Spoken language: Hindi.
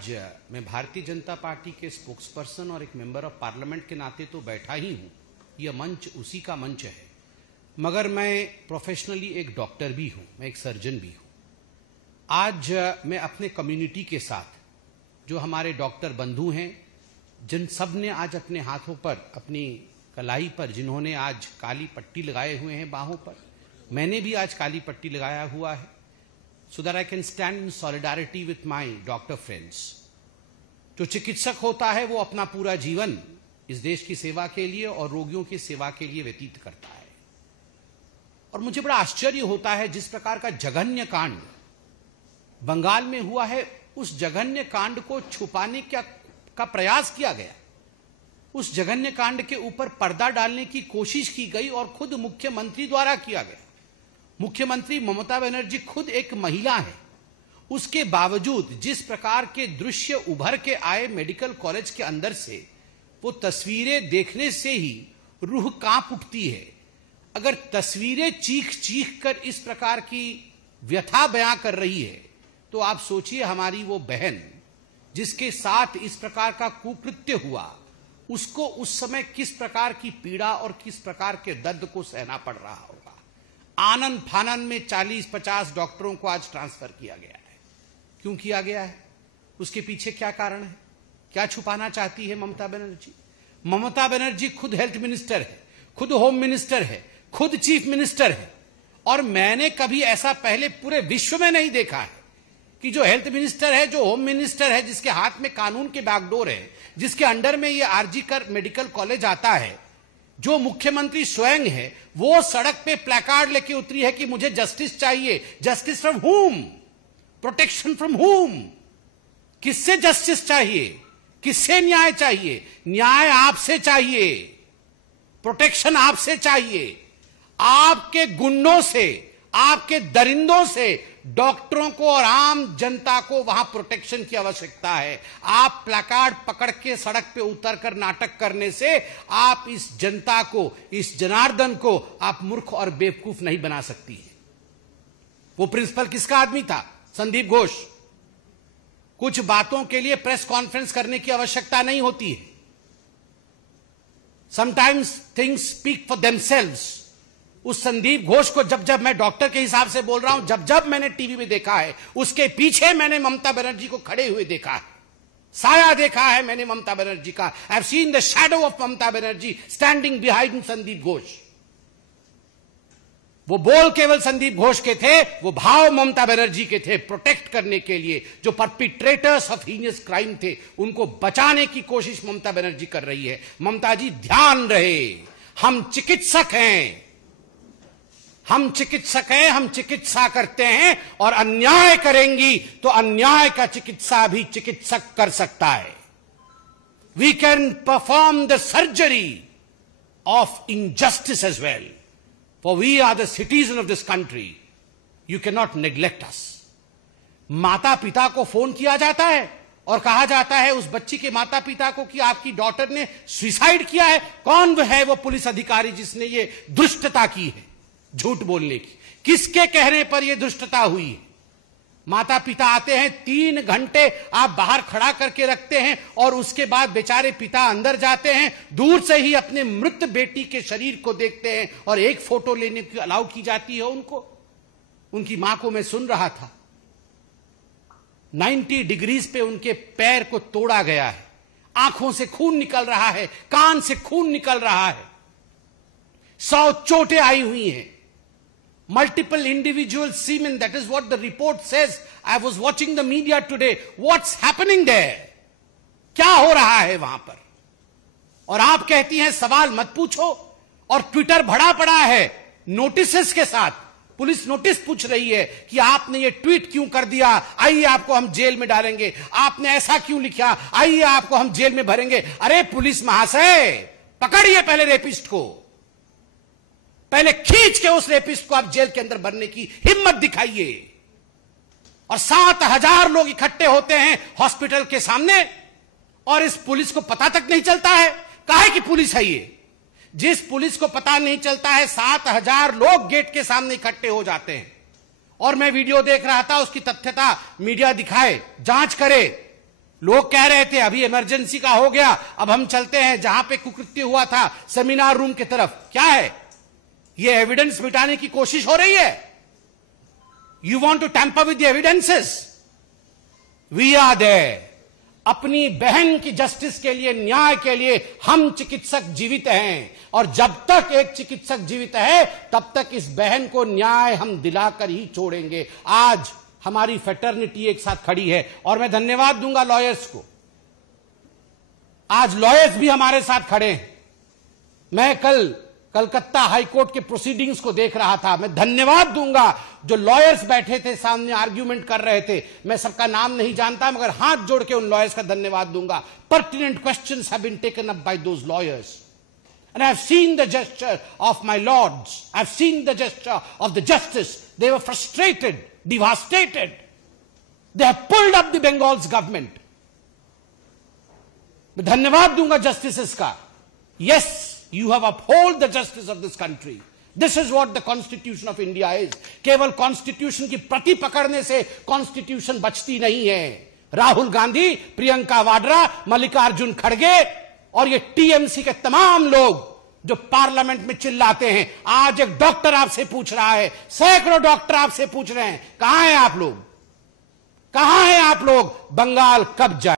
आज मैं भारतीय जनता पार्टी के स्पोक्सपर्सन और एक मेंबर ऑफ पार्लियामेंट के नाते तो बैठा ही हूं, यह मंच उसी का मंच है, मगर मैं प्रोफेशनली एक डॉक्टर भी हूं, मैं एक सर्जन भी हूं। आज मैं अपने कम्युनिटी के साथ, जो हमारे डॉक्टर बंधु हैं, जिन सब ने आज अपने हाथों पर, अपनी कलाई पर, जिन्होंने आज काली पट्टी लगाए हुए हैं बाहों पर, मैंने भी आज काली पट्टी लगाया हुआ है, so that I can stand in solidarity with my doctor friends। जो चिकित्सक होता है वो अपना पूरा जीवन इस देश की सेवा के लिए और रोगियों की सेवा के लिए व्यतीत करता है। और मुझे बड़ा आश्चर्य होता है जिस प्रकार का जघन्य कांड बंगाल में हुआ है, उस जघन्य कांड को छुपाने का प्रयास किया गया, उस जघन्य कांड के ऊपर पर्दा डालने की कोशिश की गई और खुद मुख्यमंत्री द्वारा किया गया। मुख्यमंत्री ममता बनर्जी खुद एक महिला है, उसके बावजूद जिस प्रकार के दृश्य उभर के आए मेडिकल कॉलेज के अंदर से, वो तस्वीरें देखने से ही रूह कांप उठती है। अगर तस्वीरें चीख चीख कर इस प्रकार की व्यथा बयां कर रही है, तो आप सोचिए हमारी वो बहन जिसके साथ इस प्रकार का कुकृत्य हुआ, उसको उस समय किस प्रकार की पीड़ा और किस प्रकार के दर्द को सहना पड़ रहा होगा। आनंद फानन में 40-50 डॉक्टरों को आज ट्रांसफर किया गया है। क्यों किया गया है? उसके पीछे क्या कारण है? क्या छुपाना चाहती है ममता बनर्जी? ममता बनर्जी खुद हेल्थ मिनिस्टर है, खुद होम मिनिस्टर है, खुद चीफ मिनिस्टर है, और मैंने कभी ऐसा पहले पूरे विश्व में नहीं देखा है कि जो हेल्थ मिनिस्टर है, जो होम मिनिस्टर है, जिसके हाथ में कानून के बागडोर है, जिसके अंडर में ये आरजी कर मेडिकल कॉलेज आता है, जो मुख्यमंत्री स्वयं है, वो सड़क पे प्लेकार्ड लेके उतरी है कि मुझे जस्टिस चाहिए। जस्टिस फ्रॉम हुम? प्रोटेक्शन फ्रॉम हुम? किससे जस्टिस चाहिए? किससे न्याय चाहिए? न्याय आपसे चाहिए, प्रोटेक्शन आपसे चाहिए। आपके गुंडों से, आपके दरिंदों से डॉक्टरों को और आम जनता को वहां प्रोटेक्शन की आवश्यकता है। आप प्लेकार्ड पकड़ के सड़क पे उतरकर नाटक करने से आप इस जनता को, इस जनार्दन को आप मूर्ख और बेवकूफ नहीं बना सकती है। वो प्रिंसिपल किसका आदमी था? संदीप घोष। कुछ बातों के लिए प्रेस कॉन्फ्रेंस करने की आवश्यकता नहीं होती है। Sometimes things speak for themselves. उस संदीप घोष को जब मैं डॉक्टर के हिसाब से बोल रहा हूं, जब मैंने टीवी में देखा है, उसके पीछे मैंने ममता बनर्जी को खड़े हुए देखा है, साया देखा है मैंने ममता बनर्जी का। I have seen the shadow of Mamata Banerjee standing behind Sandip Ghosh. वो बोल केवल संदीप घोष के थे, वो भाव ममता बनर्जी के थे, प्रोटेक्ट करने के लिए। जो परपिट्रेटर्स ऑफ हीनियस क्राइम थे, उनको बचाने की कोशिश ममता बनर्जी कर रही है। ममता जी, ध्यान रहे, हम चिकित्सक हैं, हम चिकित्सक हैं, हम चिकित्सा करते हैं, और अन्याय करेंगी तो अन्याय का चिकित्सा भी चिकित्सक कर सकता है। We can perform the surgery of injustice as well, for we are the citizen of this country. You can not neglect us. माता पिता को फोन किया जाता है और कहा जाता है उस बच्ची के माता पिता को कि आपकी डॉटर ने सुसाइड किया है। कौन है वो पुलिस अधिकारी जिसने ये दुष्टता की है, झूठ बोलने की? किसके कहने पर यह दुष्टता हुई है? माता पिता आते हैं, 3 घंटे आप बाहर खड़ा करके रखते हैं, और उसके बाद बेचारे पिता अंदर जाते हैं, दूर से ही अपने मृत बेटी के शरीर को देखते हैं, और एक फोटो लेने की अलाउ की जाती है उनको। उनकी मां को मैं सुन रहा था, 90 डिग्रीज पे उनके पैर को तोड़ा गया है, आंखों से खून निकल रहा है, कान से खून निकल रहा है, 100 चोटें आई हुई हैं, multiple individual semen. That is what the report says. I was watching the media today. What's happening there? क्या हो रहा है वहां पर? और आप कहती हैं सवाल मत पूछो, और ट्विटर भरा पड़ा है नोटिसेस के साथ। पुलिस नोटिस पूछ रही है कि आपने ये ट्वीट क्यों कर दिया, आइए आपको हम जेल में डालेंगे। आपने ऐसा क्यों लिखा, आइए आपको हम जेल में भरेंगे। अरे पुलिस महाशय, पकड़िए पहले रेपिस्ट को, पहले खींच के उस रेपिस्ट को आप जेल के अंदर भरने की हिम्मत दिखाइए। और 7000 लोग इकट्ठे होते हैं हॉस्पिटल के सामने, और इस पुलिस को पता तक नहीं चलता है काहे की पुलिस है ये। जिस पुलिस को पता नहीं चलता है, 7000 लोग गेट के सामने इकट्ठे हो जाते हैं। और मैं वीडियो देख रहा था, उसकी तथ्यता मीडिया दिखाए, जांच करे। लोग कह रहे थे अभी इमरजेंसी का हो गया, अब हम चलते हैं जहां पे कुकृत्य हुआ था सेमिनार रूम की तरफ। क्या है ये? एविडेंस मिटाने की कोशिश हो रही है। You want to tamper with the evidences. We are there. अपनी बहन की जस्टिस के लिए, न्याय के लिए हम चिकित्सक जीवित हैं, और जब तक एक चिकित्सक जीवित है तब तक इस बहन को न्याय हम दिलाकर ही छोड़ेंगे। आज हमारी फेटर्निटी एक साथ खड़ी है, और मैं धन्यवाद दूंगा लॉयर्स को। आज लॉयर्स भी हमारे साथ खड़े हैं। मैं कल कलकत्ता हाईकोर्ट के प्रोसीडिंग्स को देख रहा था। मैं धन्यवाद दूंगा जो लॉयर्स बैठे थे सामने, आर्ग्यूमेंट कर रहे थे। मैं सबका नाम नहीं जानता, मगर हाथ जोड़ के उन लॉयर्स का धन्यवाद दूंगा। Pertinent questions have been taken up by those lawyers, and I have seen the gesture of my lords. I have seen the gesture of the justice. They were frustrated, devastated. They have pulled up the Bengal's government. मैं धन्यवाद दूंगा जस्टिसेस का। Yes, you have upheld the justice of this country. This is what the Constitution of India is. केवल कॉन्स्टिट्यूशन की प्रति पकड़ने से कॉन्स्टिट्यूशन बचती नहीं है। राहुल गांधी, प्रियंका वाड्रा, मल्लिकार्जुन खड़गे और ये टीएमसी के तमाम लोग जो पार्लियामेंट में चिल्लाते हैं, आज एक डॉक्टर आपसे पूछ रहा है, सैकड़ों डॉक्टर आपसे पूछ रहे हैं, कहां हैं आप लोग? कहां हैं आप लोग? बंगाल कब जाए?